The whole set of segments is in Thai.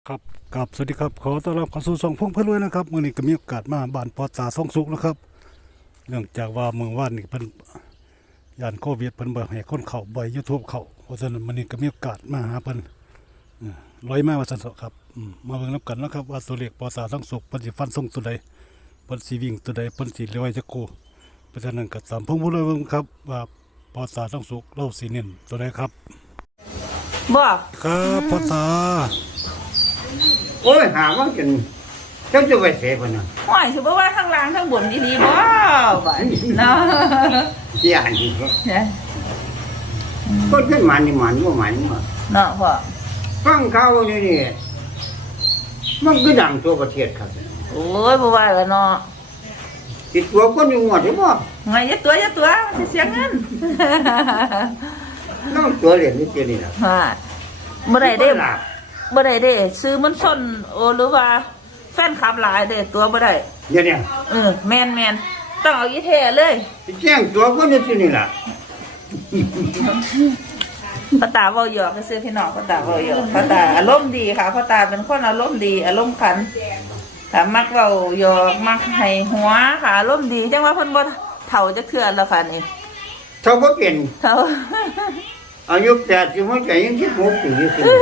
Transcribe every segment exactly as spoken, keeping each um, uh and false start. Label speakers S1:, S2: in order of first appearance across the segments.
S1: ครับกับสวัสดีครับขอต้อนรับเข้าสู่ช่องพงเพื่อนรวยนะครับมื่อนี้ก็มีโอกาสมาบ้านปอตาท่องสุขนะครับเนื่องจากว่าเมื่อวานนี้เพิ่นยานโควิดเพิ่นบ่ให้คนเข้าบ่อย YouTube เข้าเพราะฉะนั้นมื่อนี้ก็มีโอกาสมาหาเพิ่นเออร้อยมาว่าซั่นเถาะครับอืมมาเบิ่งนำกันนะครับว่าตัวเลขปอตาท่องสุขเพิ่นสิฟันส่งตัวใดเพิ่นสิวิ่งตัวใดเพิ่นสิเลี้ยวจักคู่เพราะฉะนั้นก็ตามพงเพื่อนรวยเบิ่งครับว่าปอตาท่องสุขเราสิเน้นตัวใดครับ
S2: บ่
S1: ครับปอตา
S3: โอ้ยหาว่าจนเจ้าจะไปเสียคนน่ะ
S2: ห้อยสิบ่ว่าทั้งล่างทั้งบนดีๆบ่บัดเนาะ
S3: ย่านดีครับคนขึ้นมันนี่มันว่ามันว่า
S2: เนาะพ่อ
S3: ฟังข่าวนี่นี่มันก็ดังทั่วประเทศครับ
S2: โอ้ยบ่ว่าแล้วเนาะ
S3: ติดตัวคนอยู่หมดใช่ป่ะ
S2: ไงอย่าตัวอย่าตัวมันสิเสียเงิน
S3: น้องตัวเหรียญนี่เจนี่ล่ะ
S2: ฮะบ่ได้เด้บ่ได้เด้ซื้อมันซ่อนโอหรือว่าแฟนคลับหลายเด้ตัวบ่ได้
S3: เดี๋ยวเนี่ย
S2: เออแม่นๆต้องเอาอีแท้เลย
S3: แจ้งตัวคนอยู่ที่นี่ล่ะ
S2: พ่อตาเว้าหยอกซื่อพี่น้องพ่อตาเว้าหยอกพ่อตาอารมณ์ดีค่ะพ่อตาเป็นคนอารมณ์ดีอารมณ์ขันถ้ามักเว้าหยอกมักให้หัวค่ะอารมณ์ดีจังว่าเพิ่นบ่เฒ่าจักเทื่อแล้วค่ะนี่
S3: เท่าบ่เป็น
S2: เฒ่า
S3: อายุแปดสิบหัวใจยังสิบหกปีอยู่สิ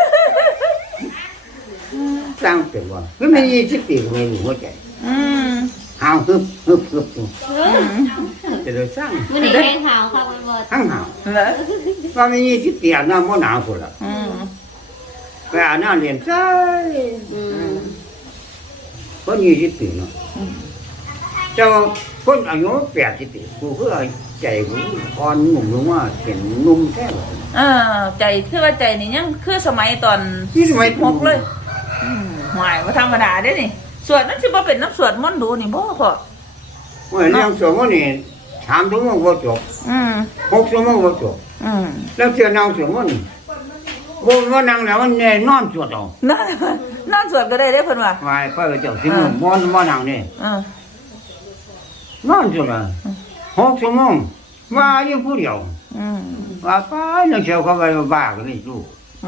S3: สร้างเป็นว่าคือไม่ยี่สิบปีก็ไม่รู้หัวใจ
S2: อืม
S3: หาวฮึบฮึบฮึบอยู่จะได้สร้าง
S4: มันนี่แห้งหาวค่ะมันบ่
S3: ทั้งหาว
S2: เหรอ
S3: ว่าไม่ยี่สิบปีอาบน้ำบ่หนาวพุ่นล่ะ
S2: อืม
S3: ไปอาบน้ำเรียนใช่อืมคนยี่สิบปีเนาะเจ้าคนอายุแปดสิบปีกูคือใจกูอ่อนหนุ่มลงว่าเป็นหนุ่มแท้เลย
S2: เออใจคือว่าใจนี่ยังคือสมัยตอน
S3: ที่สมัย
S2: หกเลยอืมหวยบ่ธรรมดาเด้นี่สวดมันสิบ่เป็นน้ำสวดมนต์ดูนี่บ่พ่อ
S3: ว่าเรื่องสวดมนต์นี่ถามทุกคนบ่จบ
S2: อืม
S3: หกชั่วโมงบ่จบ
S2: อืม
S3: แล้วเสียนางสวดมนต์บ่ว่านั่งแล้วมันแน่นอนสวดเอา
S2: นอนนอนสวดก็ได้เด้เพิ่นว่า
S3: ว่าพระเจ้าสิมอนมานั่งนี่
S2: เออน
S3: อนสวดอ่ะหกชั่วโมงว่าอยู่ผู้เดียว
S2: อืม
S3: ว่าไปนักเสียวเขาไปบ้าก็นี่ลูก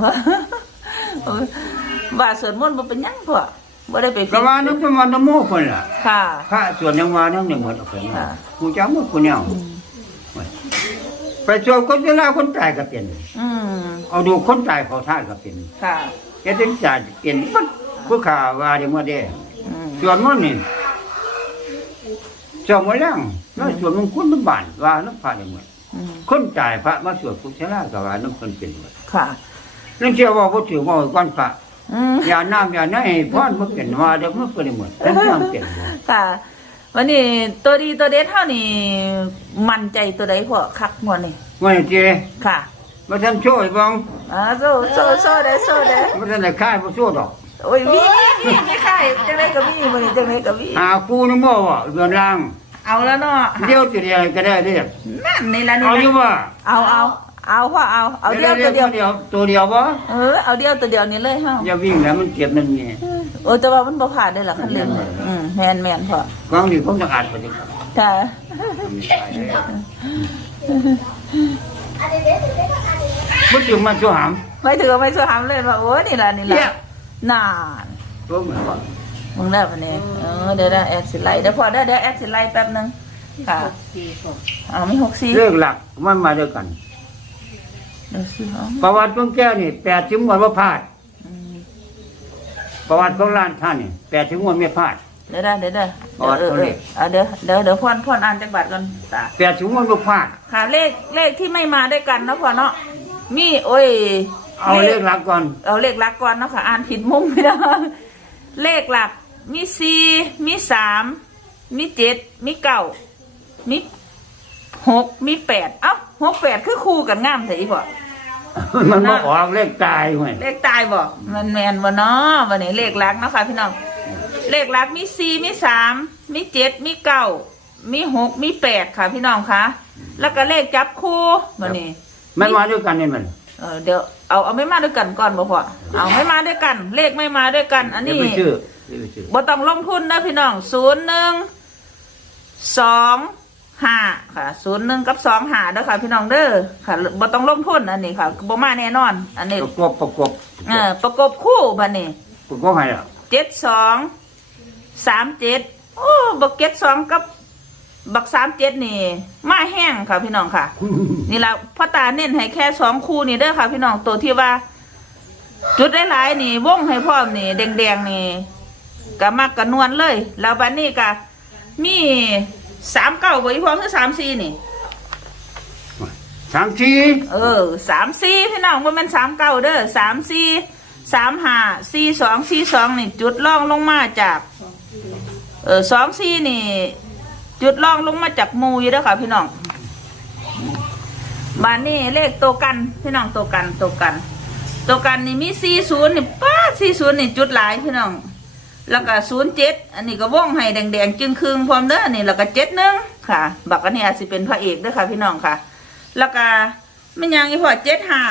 S2: ว่าสวดมนต์บ่เป็นหยังพ่อบ่ได้ไป
S3: ก็ว่านึกจะมานโมเพิ่นล่ะ
S2: ค่ะ
S3: พระสวดยังว่านั่งหนึ่งหมดเพิ่นค่ะกูจำหมดกูแนวไปสวดคนจะลาคนตายก็เป็น
S2: อืม
S3: เอาดูคนตายเขาท่าก็เป็น
S2: ค่ะ
S3: แกถึงจะเป็นปั๊บผู้ข่าว่าเดี๋ยวมาได้สวดมนต์นี่สวดมนต์แล้วแล้วสวดมนต์คุณบ้านว่าน้ำพระได้หมดคนตายพระมาสวดพุทธลาก็ว่าน้ำเพิ่นเป็นหมด
S2: ค่ะ
S3: นั่นเชื่อว่าบ่ถือว่าก่อนพระอย่าน้ำอย่าไหนพรบ่เป็นว่าเดี๋ยวมันก็ได้หมดเป็นจังเป็น
S2: ค่ะวันนี้ตัวดีตัวเด็ดเท่านี้มั่นใจตัวใดพ่อคักม่วนนี่
S3: ว่าเจ้
S2: ค่ะ
S3: บ่ทันช่วยบ้อง
S2: อ่าโซโซโซได้โซได้
S3: บ่ทันได้ค่ายบ่สู้ดอก
S2: โอ้ยมีมีไม่ค่ายจังได๋ก็มีมื้อนี้จังได๋ก็มี
S3: หากูนึงบ่ว่าเรือนล่าง
S2: เอาแล้วเนาะ
S3: เดี๋ยวสิได้ก็ได้เด้
S2: นั่นนี่ล่ะนี่
S3: เอาอยู่บ่
S2: เอาเอาเอาพ่อเอาเอาเดียวตัวเดียว
S3: ตัวเดียวบ่
S2: เออเอาเดียวตัวเดียวนี่เลยเฮา
S3: อย่าวิ่งแล้วมันเจ็บนั่นนี่
S2: โอ้แต่ว่ามันบ่ผ่านได้ล่ะคันเล่นอืมแม่นๆพ่อก
S3: องนี่ผมสะอาดบ่ดิ
S2: ค่ะ
S3: บ่ถึงมาชั่วหาม
S2: ไม่ถือไม่ชั่วหามเลยว่าโอ้นี่ล่ะนี่ล่ะนาน
S3: ตัวเหมือนบ่
S2: มึงได้ปะเนี่ยเออเดี๋ยวได้แอดสิไลเดี๋ยวพอได้เดี๋ยวแอดสิไลแป๊บนึงค่ะอ๋อมีหกสี่
S3: เรื่องหลักมันมาด้วยกันประวัติของแก้วนี่แปดถึงวันว่าพลาดประวัติของร้านท่านนี่แปดถึงวันไม่พลาด
S2: เดี๋ยวได้เดี๋ยวได้เดี๋ยวเดี๋ยวเดี๋ยวเดี๋ยวพ่อนพ่อนอ่านจังหวัดกันตา
S3: แปดถึงวันว่าพลาด
S2: ค่ะเลขเลขที่ไม่มาด้วยกันนะพ่อเนาะมีโอ้ย
S3: เอาเลขหลักก่อน
S2: เอาเลขหลักก่อนเนาะค่ะอ่านผิดมุมไม่ได้เลขหลักมีสี่มีสามมีเจ็ดมีเก้ามีหกมีแปดเอ้าหกแปดคือคู่กันงามเถอะอีพ่อ
S3: มันมาออกเลขตายเว้ย
S2: เลขตายบ่มันแมนบ่เนาะวันนี้เลขหลักนะคะพี่น้องเลขหลักมีสี่มีสามมีเจ็ดมีเก้ามีหกมีแปดค่ะพี่น้องคะแล้วก็เลขจับคู่วันนี้
S3: ไม่มาด้วยกันนี่มัน
S2: เออเดี๋ยวเอาเอาไม่มาด้วยกันก่อนบ่พ่อเอาไม่มาด้วยกันเลขไม่มาด้วยกันอันนี้บ่ต้องลงทุนนะพี่น้องศูนย์หนึ่งสองห้าค่ะศูนย์หนึ่งกับสองหาเด้อค่ะ พี่น้องเด้อค่ะบ่ต้องลงทุนอันนี้ค่ะบ่มาแน่นอน อันนี้
S3: ประกบประกบ
S2: เออประกบคู่บัดนี้
S3: ประกบให้อ่ะ
S2: เจ็ดสองสามเจ็ดโอ้บักเจ็ดสองกับบักสามเจ็ดนี่ มาแห้งค่ะ พี่น้องค่ะ นี่ละพ่อตาเน้นให้แค่สองคู่นี่เด้อค่ะ พี่น้องตัวที่ว่า จุดหลายๆนี่วงให้พร้อมนี่แดงๆนี่ก็มักกระนวลเลย แล้วบัดนี้ก็มีสามเก้าบ่อีพร้อมคือสามสี่นี่
S3: สามสี่
S2: เออสามสี่พี่น้องว่ามันสามเก้าเด้อสามสี่สามห้าสี่สองสี่สองนี่จุดล่องลงมาจาก เออสองสี่นี่ จุดล่องลงมาจากหมูอยู่เด้อค่ะ พี่น้องบ้านนี้เลขตัวกันพี่น้องตัวกันตัวกัน ตัวกันนี่มีสี่ศูนย์นี่ป้าสี่ศูนย์นี่จุดหลายพี่น้อง แล้วก็ศูนย์เจ็ดอันนี้ก็ว่องให้แดงๆจึงคืงพร้อมเด้อนี่แล้วก็เจ็ดหนึ่งค่ะ บักอันนี้อาจจะเป็นพระเอกเด้อค่ะ พี่น้องค่ะ แล้วก็ไม่ยังอีพอเจ็ดห้า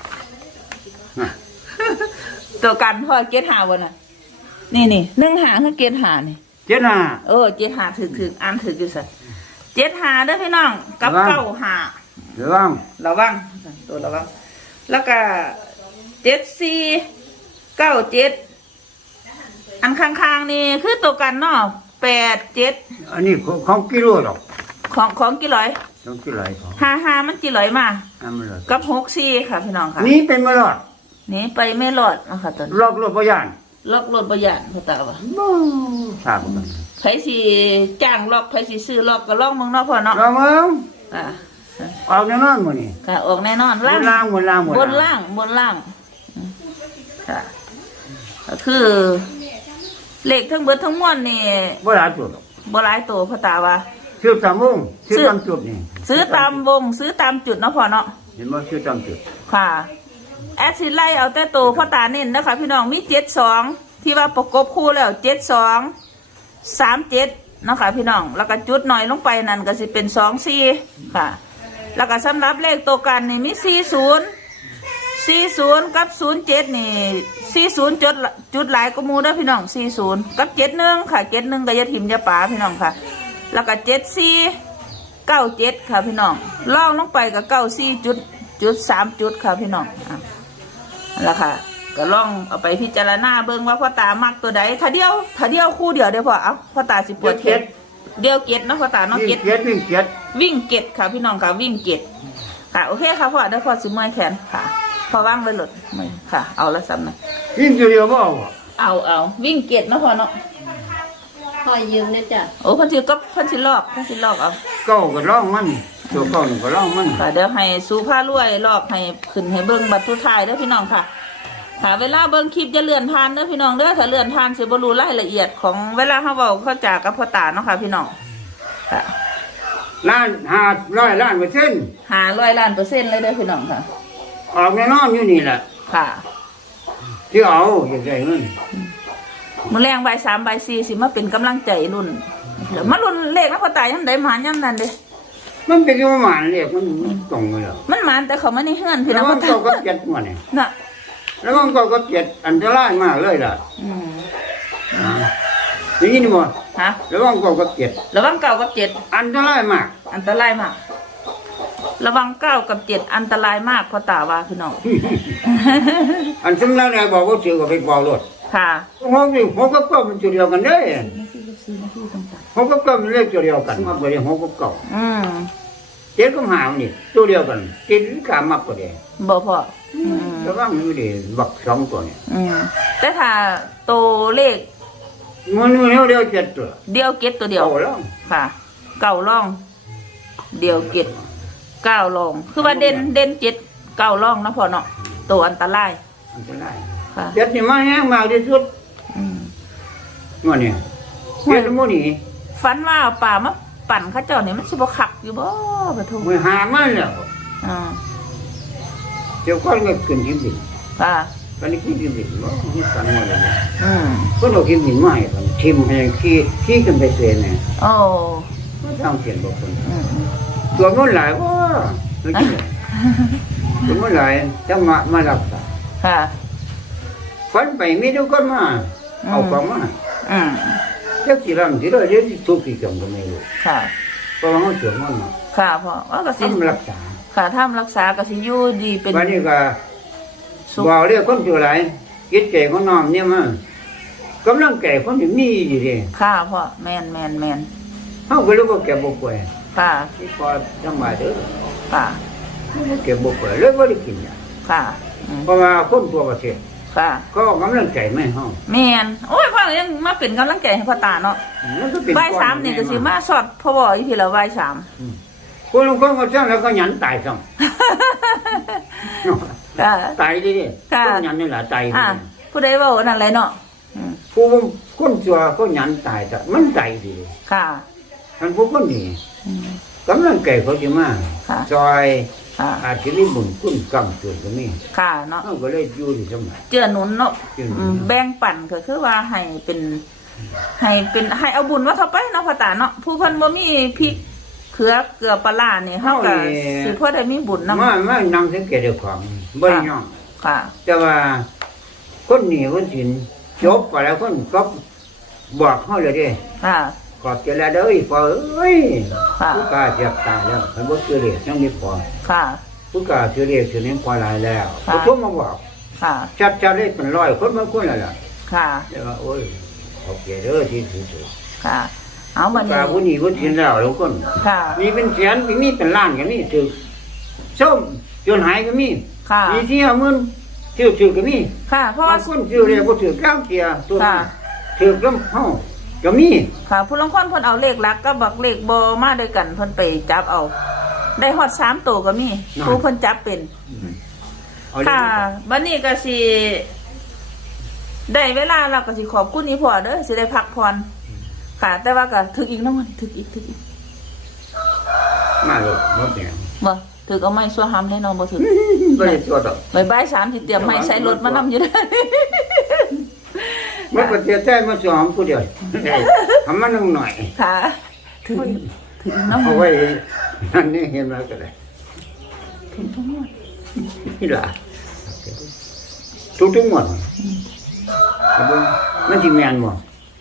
S2: ตัวกันพ่อเจ็ดห้าวันน่ะ นี่นี่หนึ่งหาคือเจ็ดห้านี่
S3: เจ็ดห้า
S2: เออเจ็ดห้าถือถืออ่านถืออยู่สัตเจ็ดห้าเด้อพี่น้องกับเก้าห้า
S3: เดี๋ยวว่าง
S2: ระวังตัวระวังแล้วก็เจ็ดสี่เก้าเจ็ดอันข้างๆนี่คือตัวกันเนาะแปดเจ็ด
S3: อันนี้ของของกิโลหรอก
S2: ของของกี่ร้อย
S3: ของกิโลของ
S2: ห้าห้ามันกี่ร้อยมา
S3: อันมันเลย
S2: กับหกสี่ค่ะพี่น้องค่ะ
S3: นี่เป็นมาหลอด
S2: นี่ไปไม่รอดนะคะตอน
S3: ลอกรถพยาน
S2: ล็อกรถประหยัดพ่อตาว่า
S3: บู๊ทราบกัน
S2: ไผสิจ้างล็อกไผสิซื้อล็อกก็ล็อกมึงเนาะพ่อเนาะ
S3: ลองมึง
S2: อ่า
S3: ออกแน่นอนหมดนี่
S2: ค่ะออกแน่นอน
S3: บ
S2: ล่าง
S3: นล่างบนล่าง
S2: บนล่างบนล่างอืมค่ะก็คือเลขทั้งเบิดทั้งมวลนี่
S3: บ่หลายจุดหรอก
S2: บ่หลายตัวพ่อตาว่า
S3: ชื่อตามวงชื่อตามจุดนี่
S2: ซื้อตามวงซื้อตามจุดเนาะพ่อเนาะ
S3: เห็นบ่ชื่อตามจุด
S2: ค่ะแอดสิไล่เอาแต่ตัวพ่อตาเน้นนะคะพี่น้องมีเจ็ดสองที่ว่าประกบคู่แล้วเจ็ดสองสามเจ็ดเนาะค่ะพี่น้องแล้วก็จุดหน่อยลงไปนั่นก็สิเป็นสองสี่ค่ะ แล้วก็สำหรับเลขตัวกันนี่มีสี่ศูนย์สี่ศูนย์กับศูนย์เจ็ดนี่สี่ศูนย์จุดจุดหลายก็มูเด้อพี่น้องสี่ศูนย์กับเจ็ดหนึ่งค่ะเจ็ดหนึ่งก็อยาถิ่มอยาป๋าพี่น้องค่ะ แล้วก็เจ็ดสี่เก้าเจ็ดค่ะพี่น้องล่องลงไปกับเก้าสี่จุดจุดสามจุดค่ะพี่น้องอ่ะนั่นแหละค่ะก็ล่องเอาไปพิจารณาเบิ่งว่าพ่อตามักตัวใดถ้าเดียวถ้าเดียวคู่เดียวเดี๋ยวพอเอาพ่อตาสิปวดเข็ดเดียวเก็ดเนาะพ่อตาเนาะ
S3: วิ่
S2: เก็
S3: ง
S2: ด
S3: เจ็ดวิ่งเจ็ด
S2: วิ่งเก็ดค่ะพี่น้องค่ะวิ่งเก็ดค่ะโอเคค่ะพ่อได้พอสิเมื่อยแขนค่ะพอว่างเลยหลดไม่ค่ะ เอาละซ้ำหน่อย
S3: วิ่งตัวเดียวบ่เอาบ่
S2: เอาเอาวิ่งเก็ดเนาะพ่อเนาะ
S4: คอยยืมนะจ๊ะ
S2: โอ้เพันสิก็เพันสิลอกเพันสิลอกเอา
S3: เก้าก็ร้องมันตัวเก้านี่ก็ร้องมัน
S2: ค่ะเดี๋ยวให้สู้ผ้ารวยลอกให้ขึ้นให้เบิ้งบัตรทุกทายเด้อพี่น้องค่ะค่ะเวลาเบิ้งคลิปจะเลื่อนผ่านเด้อพี่น้องเด้อถ้าเลื่อนผ่านสิบ่รู้รายละเอียดของเวลาเขาเว้าเขาจากกับพ่อตาเนาะค่ะพี่น้องค่ะ
S3: ล้านห้าร้อยล้านเปอร์เซ็นต์
S2: หาร้อยล้านเปอร์เซ็นต์เลยเด้อพี่น้องค่ะ
S3: ออกแน่นอนอยู่นี่แหละ
S2: ค่ะ
S3: ที่เอาอยากได้เงิน
S2: มื้อแรงใบายสามใบายสี่สิมาเป็นกำลังใจรุ่นเดี๋ยวมารุ่นเลขแล้วพ่อตายังได้หมาย่ำนั่นเด้
S3: มันเป็นประมาณเรียกมันตรงเลยเหรอ
S2: มันหมานแต่เขาไม่ได้เฮือนพี่น้
S3: แล้
S2: อ
S3: ว
S2: ง
S3: มั
S2: พ่อน ตา
S3: เก้าก็เจ็ดมาเนี่ย
S2: น่ะ
S3: แล้วมันเก้าก็เจ็ดอันตรายมากเลยล่ะ
S2: อืม
S3: ได้ยินบ่
S2: ฮะ
S3: แล้วมันเก้าก็เจ็ด
S2: ระวังเก้ากับเจ็ด
S3: อันตรายมาก
S2: อันตรายมาก ระวังเก้ากับเจ็ดอันตรายมากพ่อตาว่าพี่น้อง
S3: อันสำนักไหนบอกว่าซื้อก็ไปบอกรถ
S2: ค่ะ
S3: หกนี่หกกับเก้ามันจุดเดียวกันเด้หกกับเก้ามันเลขจุดเดียวกันมาบ่ได้หกกับเก้า
S2: อืม
S3: เจ็ดกับห้ามันนี่ตัวเดียวกันติดขามากกว่าเด้
S2: บ่พ่ออืม
S3: ระวังมันดิบักสองตัวนี่
S2: อืมแต่ถ้าตัวเลข
S3: มันมันเดียวเจ็ดตัว
S2: เดียวเก็ดตัวเดียว
S3: เอาแล้ว
S2: ค่ะ เก้าล่อง เดียวเก็ดเก้าล่อง คือว่าเด่นเด่นเจ็ดเก้าล่องนะพ่อเนาะตัวอันตราย
S3: อันตราย
S2: ค่ะ
S3: เจ็ดนี่มาแห้งมากที่สุด
S2: อืม
S3: ว่านี่เจ็ดมันนี่
S2: ฝันว่าเอาป่ามาปั่นเข้าเจ้านี่มันสิบ่ขักอยู่บ่ปะทุ
S3: มันหามันแล้ว
S2: อ่า
S3: เดี๋ยวคนก็ขึ้นที่ดิน
S2: ค่ะ
S3: ตอนนี้ขึ้นที่ดินว่ามันสั่นมาเลย
S2: อืม
S3: ก็เราที่ดินมาให้กันทิมให้ขี้ขี้กันไปเสียเนี่ย
S2: โอ้
S3: ก็ทำเสียนบอกคน
S2: อืมอืม
S3: ตัวมันหลายว่าไม่กินเลยตัวมันหลายจะมามารักษา
S2: ค่ะ
S3: ฟันไปมีทุกคนมาเอาของมา
S2: อืม
S3: เจ้าที่รำที่เราเรียกทุกที่จำก็ไม่รู้
S2: ค่ะ
S3: เพราะว่าเขาสวดมนต์เนาะ
S2: ค่ะพ่อว่าก็สิ
S3: ทำรักษา
S2: ค่ะทำรักษาก็สิอยู่ดีเป็น
S3: วันนี้ก็
S2: สุข
S3: บอกเรียกคนตัวไหนจิตใจของน้อมเนี่ยมันกำลังแก่คนที่มีอยู่ดิ
S2: ค่ะพ่อแม่นแม่นแม่น
S3: เขาก็เลยบอกแก่บ่ป่วย
S2: ค่ะ
S3: ที่พอทำมาเด้อ
S2: ค่ะ
S3: แก่บ่ป่วยเลยบ่ได้กินยา
S2: ค่ะอืม
S3: เพราะว่าคนตัวประเทศ
S2: ค่ะ
S3: ก็กำลังใจไม่เฮา
S2: แม่นโอ้ยพ่อยังมาเป็นกำลังใจให้พ่อตาเนาะ
S3: มันก็เป็น
S2: บ่ายสามนี่ก็สิมาสอดพ่อบ่อีพี่ละบ่ายสาม
S3: คนลงคนก็จังแล้วก็หยันตายซ้ำ
S2: ค่ะ
S3: ตายดิดิ
S2: ค่ะ
S3: คนหยันนี่แหละตายดิ
S2: อ่าผู้ใดเว้านั่นแหละเนาะอืม
S3: ผู้คนชั่วก็หยันตายแต่มันตายดิ
S2: ค่ะ
S3: ท่านผู้คนนี่
S2: อืม
S3: กำลังแก่เขาจะมา
S2: ค่ะ
S3: ซอย
S2: ค่ะ
S3: อาจจะมีบุญคุณกรรมส่วนก็มี
S2: ค่ะเนาะ
S3: เขาก็เลยอยู่ที่สมัย
S2: เจือหนุนเนาะ
S3: เจือหนุน
S2: อืมแบ่งปันก็คือว่าให้เป็น ให้เป็นให้เอาบุญว่าเท่าไปเนาะพ่อตาเนาะผู้เพิ่นบ่มีพริกเขือเกลือปลาร้านี่เฮาก็สิพอได้มีบุญนำ
S3: มามานั่งสังเกตเจ้าของบ่ได้ย่อง
S2: ค่ะ
S3: แต่ว่าคนนี่คนสินจบไปแล้วคนก็บอกเขาเลยเด้
S2: ค่ะ
S3: ขอบใจแล้วเด้ออีพอเอ้ย
S2: ค่ะ
S3: ผู้กาเจ็บตายแล้วเขาบ่เชื่อเรียกยังมีพอ
S2: ค่ะ
S3: ผู้กาเชื่อเรียกเชื่อนี้พอหลายแล้ว
S2: ค่ะ
S3: ผู้ชมมาบอก
S2: ค่ะ
S3: จัดจัดเลยเป็นร้อยคนบางคนแล้วล่ะ
S2: ค่ะ
S3: แล้วว่าโอ้ยขอบใจเด้อที่สุด
S2: ค่ะ เอาบัด
S3: กา
S2: นี้
S3: ผู้นี้ผู้สินแล้วทุกคน
S2: ค่ะ
S3: มีเป็นแสนมีเป็นล้านก็มีถือส้มจนหายก็มี
S2: ค่ะ
S3: มีที่เอาเงินถือถือก็มี
S2: ค่ะ เพราะ
S3: บา
S2: ว่าง
S3: คนถือเรียกบ่ถือก้าวเกียร์ตัว
S2: ค่ะ
S3: ถือก็เฮาก็มี
S2: ค่ะ ผู้ลางคนเพิ่นเอาเลขหลักก็บักเลขบ่มาด้วยกันเพิ่นไปจับเอา ได้ฮอดสามตัวก็มี ผู้เพิ่นจับเป็น
S3: เอาเลย
S2: ค่ะบัดนี้ก็สิได้เวลาเราก็สิขอบคุณอีพ่อเด้อสิได้พักผ่อนค่ะ แต่ว่าก็ถึกอีกเนาะมันถึกอีกถึกอีก
S3: มาเลยบ่แม่น
S2: บ่ถึกเอาไม้ซัวหำแน่นอนบ่ถึก
S3: บ่ได้ตัวดอก
S2: บ่ายบ่ายสามสิเตรียมไม้ใส่รถมานำอยู่เด้อ
S3: มันประเทศไทยมาสอนผู้เดียวได้ทำมันหน่อย
S2: ค่ะถึกอีกถึกอีกเนาะ
S3: เอาไว้อันนี้เห็นแล้วก็ได้
S2: ถึงทั้งหมด
S3: นี่ล่ะทุกทุกๆหมดมันสิแม่นบ่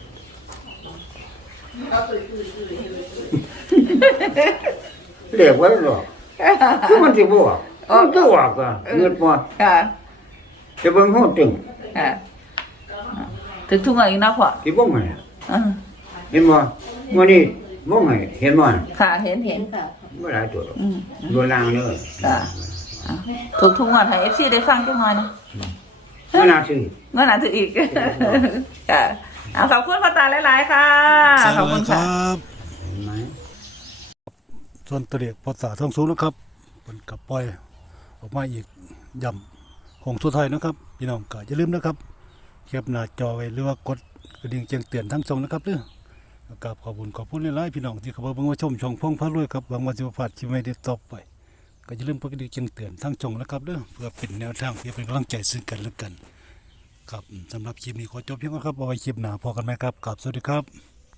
S3: เรียกไว้หรอกคือมันสิบ่มันก็ว่าก็เงินบ่
S2: ค่ะ
S3: จะเบิ่งฮู้ตึง
S2: ค่ะถึงทุกอย่างอีกเนาะพ่อ
S3: สิบ่ให้
S2: อ่า
S3: เห็นบ่มื้อนี้บ่ให้เห็นบ่
S2: ค่ะเห็นเห็น
S4: ค่ะ
S3: บ่หลายตัวดอก
S2: อืม
S3: โดนลางเด้อ
S2: ค่ะอ่ะถูกทุกงวดให้ เอฟ ซี ได้ฟังจังหน่อยนะ
S3: บ่น่าซื้อ
S2: เมื่อหนาถึงอีก ค่ะเอาขอบคุณพ่อตาหลายๆค่ะ ขอบคุณ
S1: ค
S2: ค่ะ
S1: รับ
S3: เห็นไหม
S1: ส่วนตัวเลขพอตาท่องสูงนะครับเพิ่นกับปล่อยออกมาอีกย่ำของสุดท้ายนะครับพี่น้องก็อย่าลืมนะครับเก็บหน้าจอไว้หรือว่ากดกระดิ่งแจ้งเตือนทั้งช่องนะครับเด้อกราบขอบคุณขอบคุณหลายๆพี่น้องที่เข้ามาเบิ่งมาชมช่องพงพารวยครับหวังว่าสิบ่พลาดคลิปใหม่ได้ต่อไปก็อย่าลืมกดกระดิ่งแจ้งเตือนทั้งช่องนะครับเด้อเพื่อเป็นแนวทางเพื่อเป็นกำลังใจซึ่งกันและกันครับสำหรับคลิปนี้ขอจบเพียงเท่านี้ครับเอาไว้คลิปหน้าพอกันไหมครับกราบสวัสดีครับ